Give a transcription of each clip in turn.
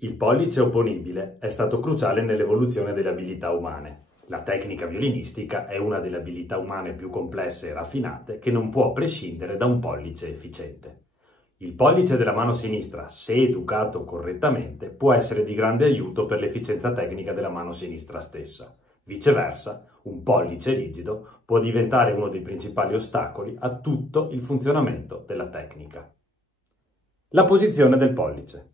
Il pollice opponibile è stato cruciale nell'evoluzione delle abilità umane. La tecnica violinistica è una delle abilità umane più complesse e raffinate che non può prescindere da un pollice efficiente. Il pollice della mano sinistra, se educato correttamente, può essere di grande aiuto per l'efficienza tecnica della mano sinistra stessa. Viceversa, un pollice rigido può diventare uno dei principali ostacoli a tutto il funzionamento della tecnica. La posizione del pollice.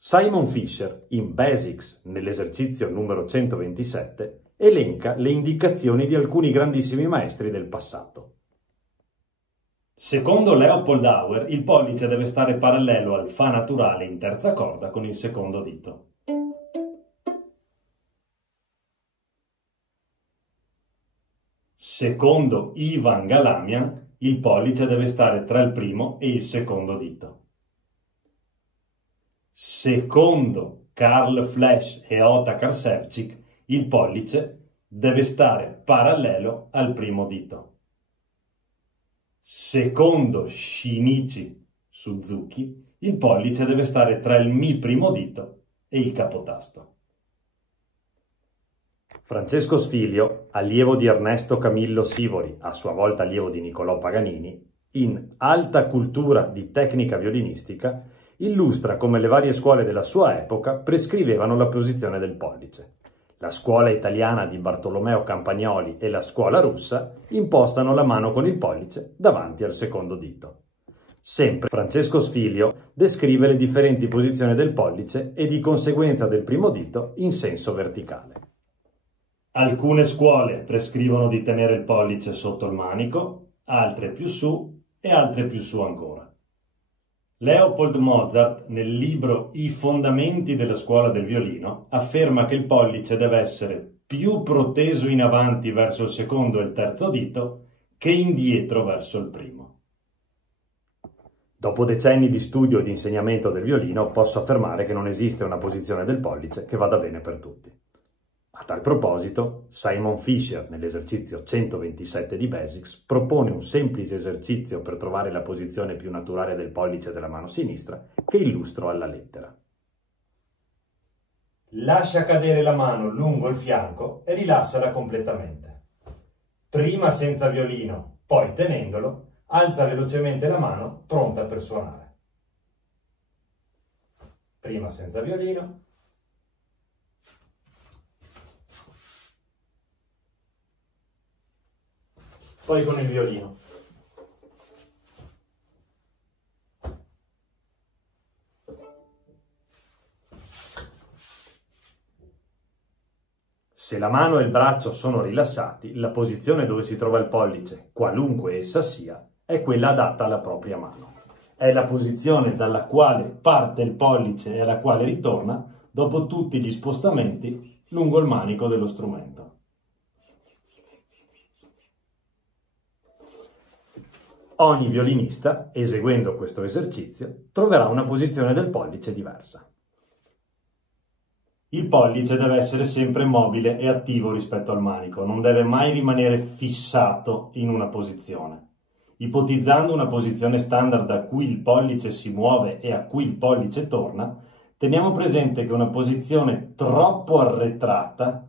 Simon Fisher, in Basics, nell'esercizio numero 127, elenca le indicazioni di alcuni grandissimi maestri del passato. Secondo Leopold Auer, il pollice deve stare parallelo al Fa naturale in terza corda con il secondo dito. Secondo Ivan Galamian, il pollice deve stare tra il primo e il secondo dito. Secondo Karl Flesch e Otakar Ševčík, il pollice deve stare parallelo al primo dito. Secondo Shinichi Suzuki, il pollice deve stare tra il mi primo dito e il capotasto. Francesco Sfilio, allievo di Ernesto Camillo Sivori, a sua volta allievo di Niccolò Paganini, in Alta cultura di tecnica violinistica, illustra come le varie scuole della sua epoca prescrivevano la posizione del pollice. La scuola italiana di Bartolomeo Campagnoli e la scuola russa impostano la mano con il pollice davanti al secondo dito. Sempre Francesco Sfilio descrive le differenti posizioni del pollice e di conseguenza del primo dito in senso verticale. Alcune scuole prescrivono di tenere il pollice sotto il manico, altre più su e altre più su ancora. Leopold Mozart, nel libro I fondamenti della scuola del violino, afferma che il pollice deve essere più proteso in avanti verso il secondo e il terzo dito che indietro verso il primo. Dopo decenni di studio e di insegnamento del violino, posso affermare che non esiste una posizione del pollice che vada bene per tutti. A tal proposito, Simon Fisher, nell'esercizio 127 di Basics, propone un semplice esercizio per trovare la posizione più naturale del pollice della mano sinistra, che illustro alla lettera. Lascia cadere la mano lungo il fianco e rilassala completamente. Prima senza violino, poi tenendolo, alza velocemente la mano, pronta per suonare. Prima senza violino. Poi con il violino. Se la mano e il braccio sono rilassati, la posizione dove si trova il pollice, qualunque essa sia, è quella adatta alla propria mano. È la posizione dalla quale parte il pollice e alla quale ritorna dopo tutti gli spostamenti lungo il manico dello strumento. Ogni violinista, eseguendo questo esercizio, troverà una posizione del pollice diversa. Il pollice deve essere sempre mobile e attivo rispetto al manico, non deve mai rimanere fissato in una posizione. Ipotizzando una posizione standard a cui il pollice si muove e a cui il pollice torna, teniamo presente che una posizione troppo arretrata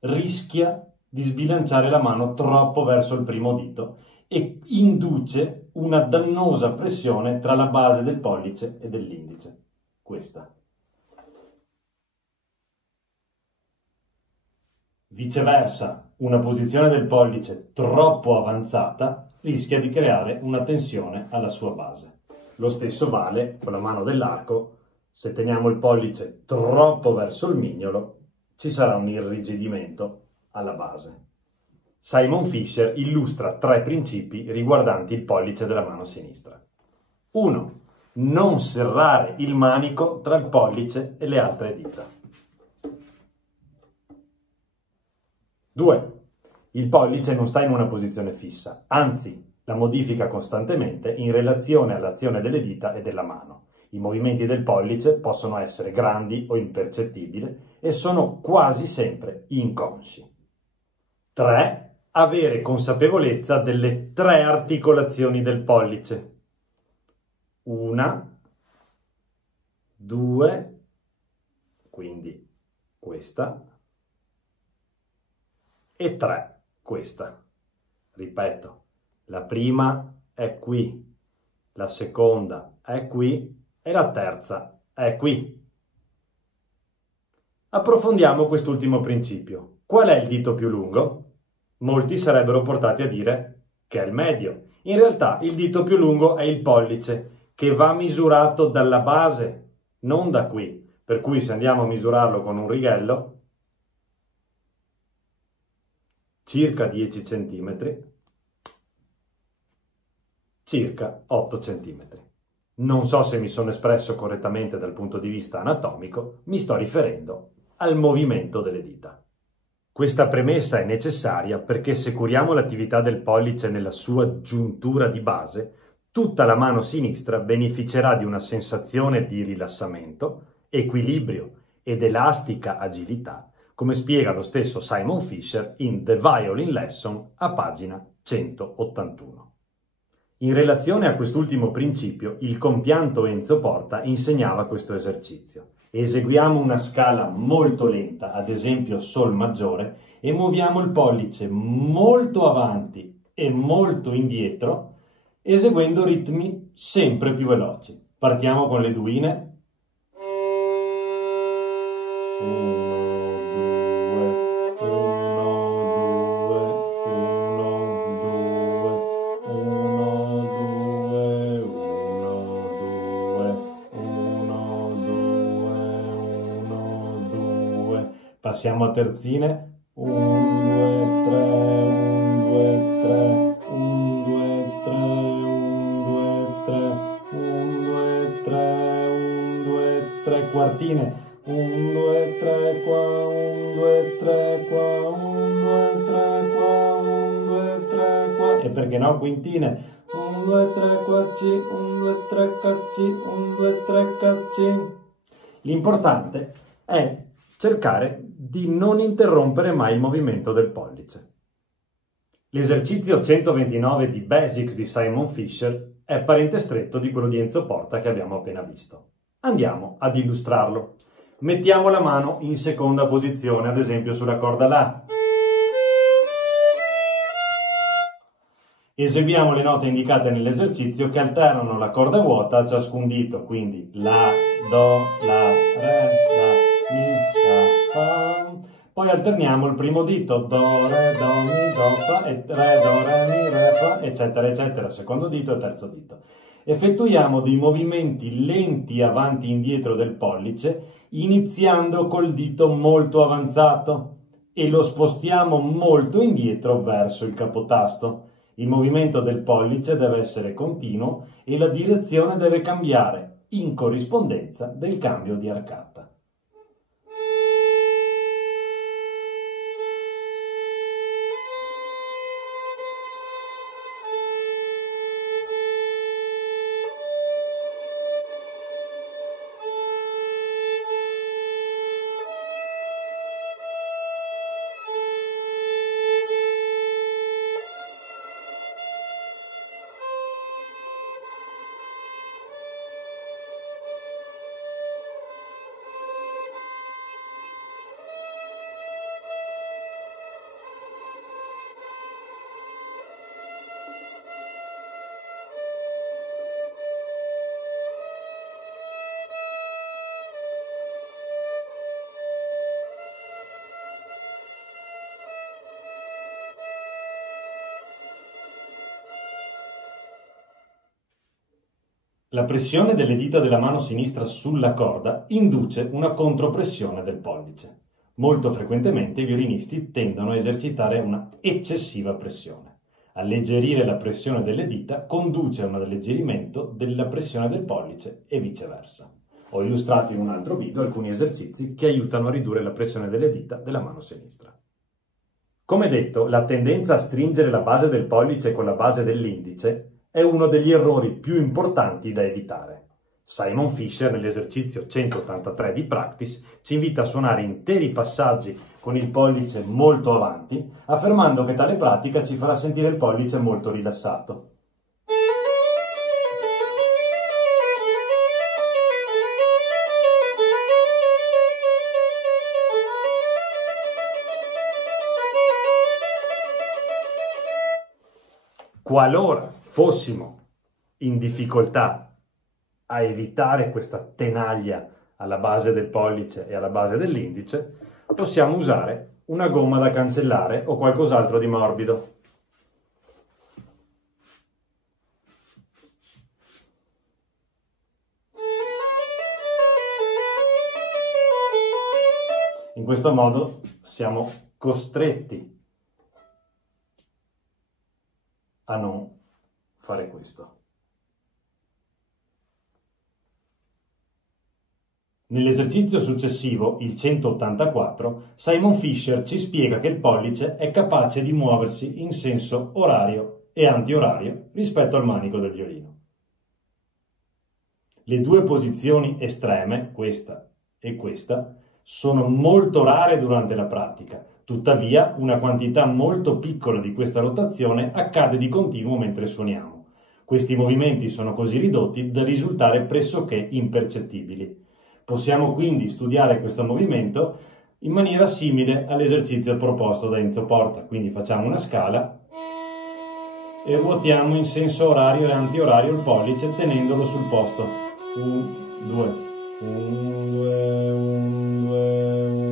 rischia di sbilanciare la mano troppo verso il primo dito e induce una dannosa pressione tra la base del pollice e dell'indice. Questa. Viceversa, una posizione del pollice troppo avanzata rischia di creare una tensione alla sua base. Lo stesso vale con la mano dell'arco. Se teniamo il pollice troppo verso il mignolo, ci sarà un irrigidimento alla base. Simon Fisher illustra 3 principi riguardanti il pollice della mano sinistra. 1. Non serrare il manico tra il pollice e le altre dita. 2. Il pollice non sta in una posizione fissa, anzi la modifica costantemente in relazione all'azione delle dita e della mano. I movimenti del pollice possono essere grandi o impercettibili e sono quasi sempre inconsci. 3. Avere consapevolezza delle 3 articolazioni del pollice. 1, 2 questa, e 3 questa. Ripeto, la prima è qui, la seconda è qui e la terza è qui. Approfondiamo quest'ultimo principio. Qual è il dito più lungo? Molti sarebbero portati a dire che è il medio. In realtà il dito più lungo è il pollice, che va misurato dalla base, non da qui. Per cui se andiamo a misurarlo con un righello, circa 10 cm, circa 8 cm. Non so se mi sono espresso correttamente dal punto di vista anatomico, mi sto riferendo al movimento delle dita. Questa premessa è necessaria perché se curiamo l'attività del pollice nella sua giuntura di base, tutta la mano sinistra beneficerà di una sensazione di rilassamento, equilibrio ed elastica agilità, come spiega lo stesso Simon Fisher in The Violin Lesson a pagina 181. In relazione a quest'ultimo principio, il compianto Enzo Porta insegnava questo esercizio. Eseguiamo una scala molto lenta, ad esempio Sol maggiore, e muoviamo il pollice molto avanti e molto indietro, eseguendo ritmi sempre più veloci. Partiamo con le duine. 1, 2, passiamo a terzine. 1, 2, 3, 1, 2, 3, 1, 2, 3, 1, 2, 3, 1, 2, 3, 1, 2, 3, quartine. 1, 2, 3 qua, 1, 2, 3 qua, 1, 2, 3 qua, 1, 2, 3 qua. E perché no, quintine. 1, 2, 3 qua C, 1, 2, 3 qua C, 1, 2, 3 qua C. L'importante è cercare di non interrompere mai il movimento del pollice. L'esercizio 129 di Basics di Simon Fisher è parente stretto di quello di Enzo Porta che abbiamo appena visto. Andiamo ad illustrarlo. Mettiamo la mano in seconda posizione, ad esempio sulla corda La. Eseguiamo le note indicate nell'esercizio che alternano la corda vuota a ciascun dito, quindi La, Do, La, Re, La, Mi, La, Fa. Poi alterniamo il primo dito, Do, Re, Do, Mi, Do, Fa, e Re, Do, Re, Mi, Re, Fa, eccetera, eccetera, secondo dito e terzo dito. Effettuiamo dei movimenti lenti avanti e indietro del pollice, iniziando col dito molto avanzato e lo spostiamo molto indietro verso il capotasto. Il movimento del pollice deve essere continuo e la direzione deve cambiare in corrispondenza del cambio di arcata. La pressione delle dita della mano sinistra sulla corda induce una contropressione del pollice. Molto frequentemente i violinisti tendono a esercitare una eccessiva pressione. Alleggerire la pressione delle dita conduce a un alleggerimento della pressione del pollice e viceversa. Ho illustrato in un altro video alcuni esercizi che aiutano a ridurre la pressione delle dita della mano sinistra. Come detto, la tendenza a stringere la base del pollice con la base dell'indice è uno degli errori più importanti da evitare. Simon Fisher, nell'esercizio 183 di Practice, ci invita a suonare interi passaggi con il pollice molto avanti, affermando che tale pratica ci farà sentire il pollice molto rilassato. Qualora fossimo in difficoltà a evitare questa tenaglia alla base del pollice e alla base dell'indice, possiamo usare una gomma da cancellare o qualcos'altro di morbido. In questo modo siamo costretti a non fare questo. Nell'esercizio successivo, il 184, Simon Fisher ci spiega che il pollice è capace di muoversi in senso orario e antiorario rispetto al manico del violino. Le due posizioni estreme, questa e questa, sono molto rare durante la pratica, tuttavia una quantità molto piccola di questa rotazione accade di continuo mentre suoniamo. Questi movimenti sono così ridotti da risultare pressoché impercettibili. Possiamo quindi studiare questo movimento in maniera simile all'esercizio proposto da Enzo Porta, quindi facciamo una scala e ruotiamo in senso orario e antiorario il pollice tenendolo sul posto. 1, 2, 1, 2, 1, 2, 1,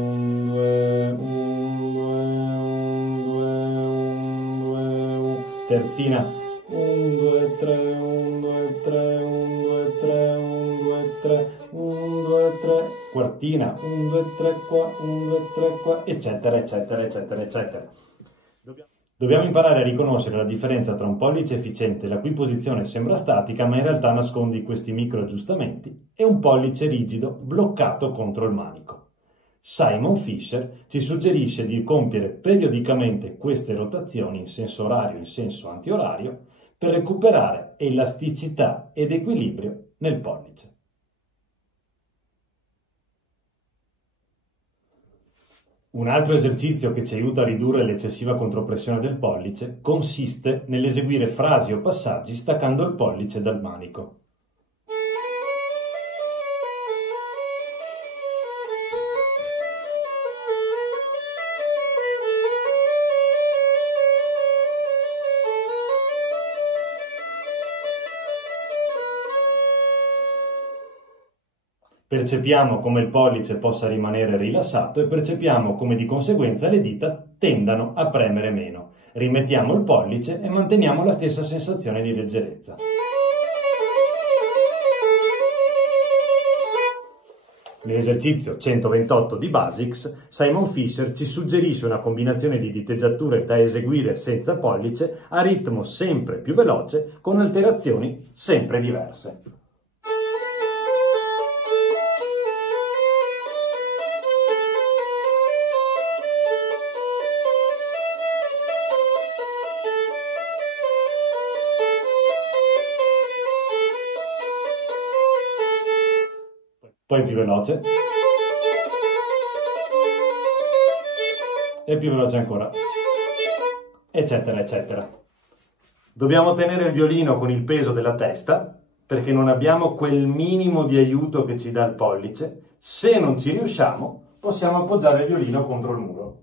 2, 1, 2, terzina 1, 2, 3, 1, 2, 3, 1, 2, 3, 1, 2, 3, 1, 2, 3, quartina 1, 2, 3 qua, 1, 2, 3 qua, eccetera, eccetera, eccetera, eccetera. Dobbiamo imparare a riconoscere la differenza tra un pollice efficiente, la cui posizione sembra statica ma in realtà nasconde questi micro aggiustamenti, e un pollice rigido bloccato contro il manico. Simon Fisher ci suggerisce di compiere periodicamente queste rotazioni in senso orario e in senso antiorario per recuperare elasticità ed equilibrio nel pollice. Un altro esercizio che ci aiuta a ridurre l'eccessiva contropressione del pollice consiste nell'eseguire frasi o passaggi staccando il pollice dal manico. Percepiamo come il pollice possa rimanere rilassato e percepiamo come di conseguenza le dita tendano a premere meno. Rimettiamo il pollice e manteniamo la stessa sensazione di leggerezza. Nell'esercizio 128 di Basics, Simon Fisher ci suggerisce una combinazione di diteggiature da eseguire senza pollice a ritmo sempre più veloce con alterazioni sempre diverse. Poi più veloce, e più veloce ancora, eccetera, eccetera. Dobbiamo tenere il violino con il peso della testa, perché non abbiamo quel minimo di aiuto che ci dà il pollice. Se non ci riusciamo, possiamo appoggiare il violino contro il muro.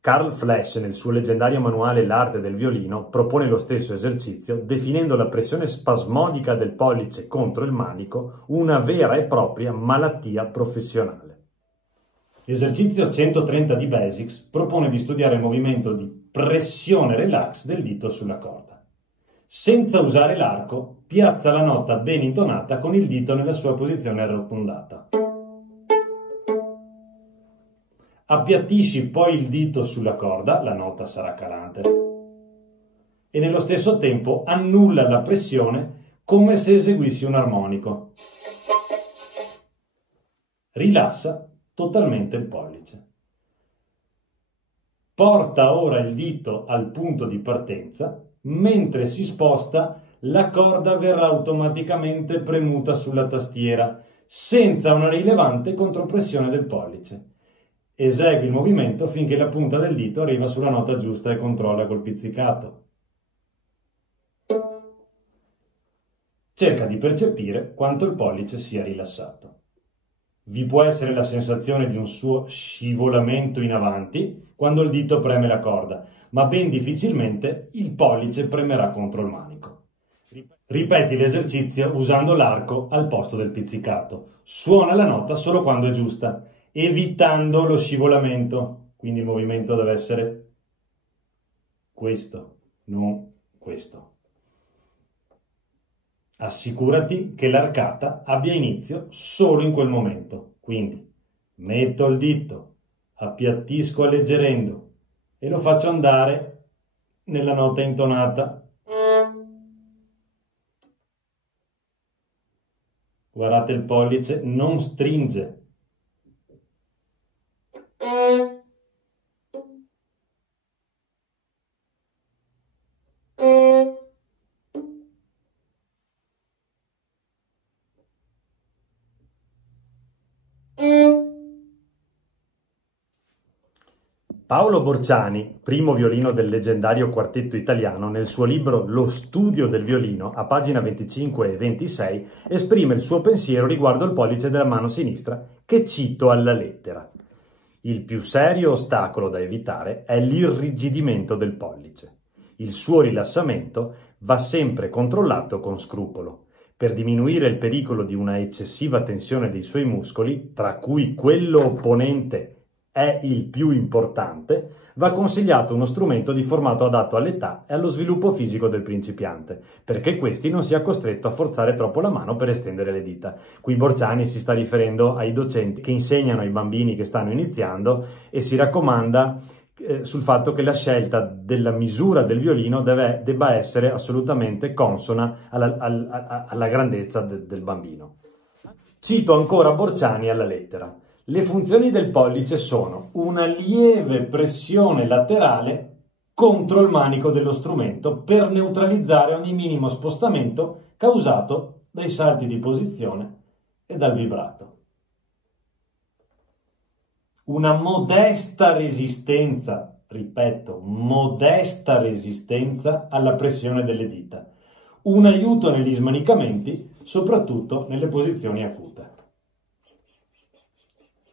Carl Flesch, nel suo leggendario manuale L'arte del violino, propone lo stesso esercizio, definendo la pressione spasmodica del pollice contro il manico una vera e propria malattia professionale. L'esercizio 130 di Basics propone di studiare il movimento di pressione-relax del dito sulla corda. Senza usare l'arco, piazza la nota ben intonata con il dito nella sua posizione arrotondata. Appiattisci poi il dito sulla corda, la nota sarà calante, e nello stesso tempo annulla la pressione come se eseguissi un armonico. Rilassa totalmente il pollice. Porta ora il dito al punto di partenza, mentre si sposta la corda verrà automaticamente premuta sulla tastiera, senza una rilevante contropressione del pollice. Esegui il movimento finché la punta del dito arriva sulla nota giusta e controlla col pizzicato. Cerca di percepire quanto il pollice sia rilassato. Vi può essere la sensazione di un suo scivolamento in avanti quando il dito preme la corda, ma ben difficilmente il pollice premerà contro il manico. Ripeti l'esercizio usando l'arco al posto del pizzicato. Suona la nota solo quando è giusta, evitando lo scivolamento. Quindi il movimento deve essere questo, non questo. Assicurati che l'arcata abbia inizio solo in quel momento. Quindi metto il dito, appiattisco alleggerendo e lo faccio andare nella nota intonata. Guardate, il pollice non stringe. Paolo Borciani, primo violino del leggendario quartetto italiano, nel suo libro Lo studio del violino, a pagina 25 e 26, esprime il suo pensiero riguardo il pollice della mano sinistra, che cito alla lettera. Il più serio ostacolo da evitare è l'irrigidimento del pollice. Il suo rilassamento va sempre controllato con scrupolo. Per diminuire il pericolo di una eccessiva tensione dei suoi muscoli, tra cui quello opponente è il più importante, va consigliato uno strumento di formato adatto all'età e allo sviluppo fisico del principiante, perché questi non sia costretto a forzare troppo la mano per estendere le dita. Qui Borciani si sta riferendo ai docenti che insegnano ai bambini che stanno iniziando e si raccomanda sul fatto che la scelta della misura del violino debba essere assolutamente consona alla grandezza del bambino. Cito ancora Borciani alla lettera. Le funzioni del pollice sono una lieve pressione laterale contro il manico dello strumento per neutralizzare ogni minimo spostamento causato dai salti di posizione e dal vibrato. Una modesta resistenza, ripeto, modesta resistenza alla pressione delle dita. Un aiuto negli smanicamenti, soprattutto nelle posizioni acute.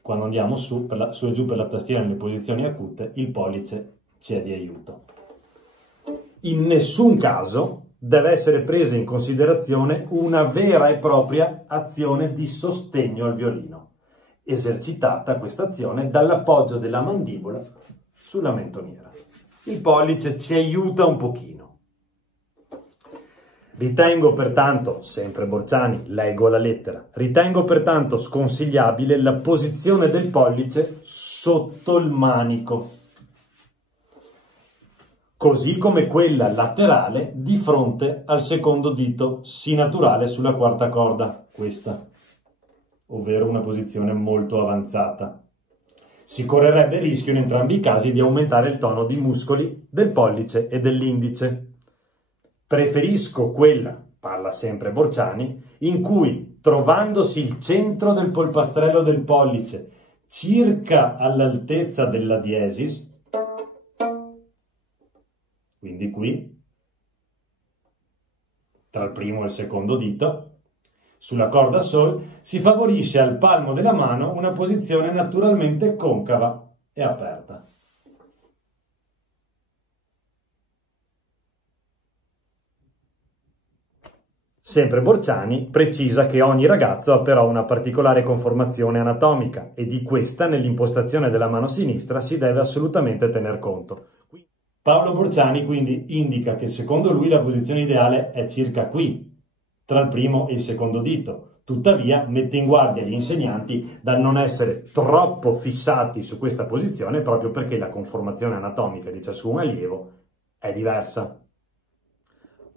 Quando andiamo su e giù per la tastiera nelle posizioni acute, il pollice ci è di aiuto. In nessun caso deve essere presa in considerazione una vera e propria azione di sostegno al violino, esercitata questa azione dall'appoggio della mandibola sulla mentoniera. Il pollice ci aiuta un pochino. Ritengo pertanto, sempre Borciani, leggo la lettera, ritengo pertanto sconsigliabile la posizione del pollice sotto il manico, così come quella laterale di fronte al secondo dito Si naturale sulla quarta corda, questa, ovvero una posizione molto avanzata. Si correrebbe il rischio in entrambi i casi di aumentare il tono di muscoli del pollice e dell'indice. Preferisco quella, parla sempre Borciani, in cui, trovandosi il centro del polpastrello del pollice circa all'altezza della diesis, quindi qui, tra il primo e il secondo dito, sulla corda Sol, si favorisce al palmo della mano una posizione naturalmente concava e aperta. Sempre Borciani precisa che ogni ragazzo ha però una particolare conformazione anatomica e di questa nell'impostazione della mano sinistra si deve assolutamente tener conto. Paolo Borciani quindi indica che secondo lui la posizione ideale è circa qui, tra il primo e il secondo dito. Tuttavia mette in guardia gli insegnanti dal non essere troppo fissati su questa posizione proprio perché la conformazione anatomica di ciascun allievo è diversa.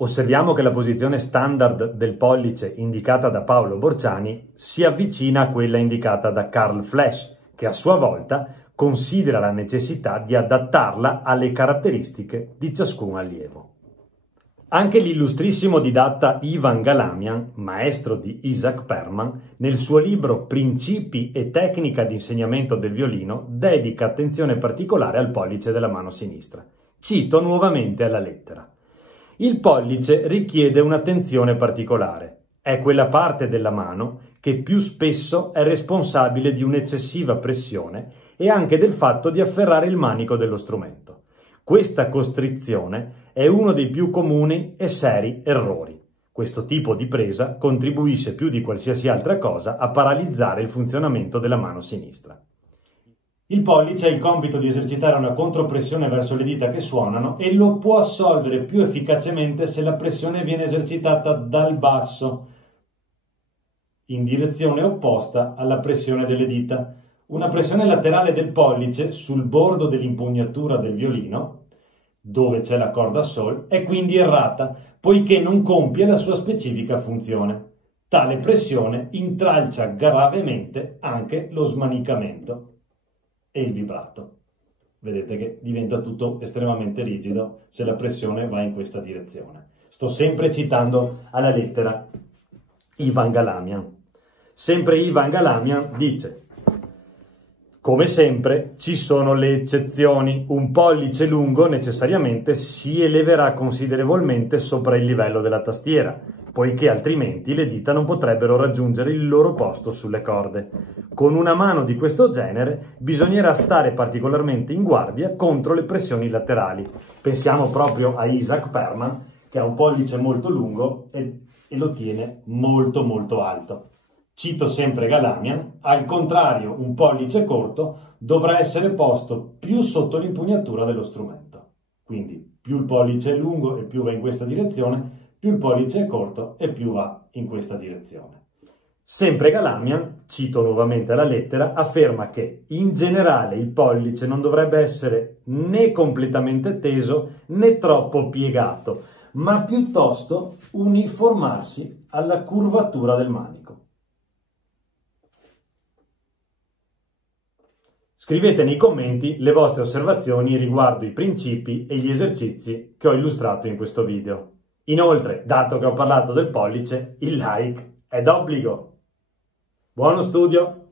Osserviamo che la posizione standard del pollice indicata da Paolo Borciani si avvicina a quella indicata da Carl Flesch, che a sua volta considera la necessità di adattarla alle caratteristiche di ciascun allievo. Anche l'illustrissimo didatta Ivan Galamian, maestro di Isaac Perman, nel suo libro Principi e tecnica di insegnamento del violino, dedica attenzione particolare al pollice della mano sinistra. Cito nuovamente alla lettera. Il pollice richiede un'attenzione particolare. è quella parte della mano che più spesso è responsabile di un'eccessiva pressione e anche del fatto di afferrare il manico dello strumento. Questa costrizione è uno dei più comuni e seri errori. Questo tipo di presa contribuisce più di qualsiasi altra cosa a paralizzare il funzionamento della mano sinistra. Il pollice ha il compito di esercitare una contropressione verso le dita che suonano e lo può assolvere più efficacemente se la pressione viene esercitata dal basso, in direzione opposta alla pressione delle dita. Una pressione laterale del pollice sul bordo dell'impugnatura del violino, dove c'è la corda sol, è quindi errata, poiché non compie la sua specifica funzione. Tale pressione intralcia gravemente anche lo smanicamento e il vibrato. Vedete che diventa tutto estremamente rigido se la pressione va in questa direzione. Sto sempre citando alla lettera Ivan Galamian. Sempre Ivan Galamian dice: come sempre ci sono le eccezioni. Un pollice lungo necessariamente si eleverà considerevolmente sopra il livello della tastiera, poiché altrimenti le dita non potrebbero raggiungere il loro posto sulle corde. Con una mano di questo genere bisognerà stare particolarmente in guardia contro le pressioni laterali. Pensiamo proprio a Isaac Perman, che ha un pollice molto lungo e lo tiene molto molto alto. Cito sempre Galamian: al contrario, un pollice corto dovrà essere posto più sotto l'impugnatura dello strumento. Quindi più il pollice è lungo e più va in questa direzione, più il pollice è corto e più va in questa direzione. Sempre Galamian, cito nuovamente la lettera, afferma che in generale il pollice non dovrebbe essere né completamente teso né troppo piegato, ma piuttosto uniformarsi alla curvatura del manico. Scrivete nei commenti le vostre osservazioni riguardo i principi e gli esercizi che ho illustrato in questo video. Inoltre, dato che ho parlato del pollice, il like è d'obbligo. Buono studio!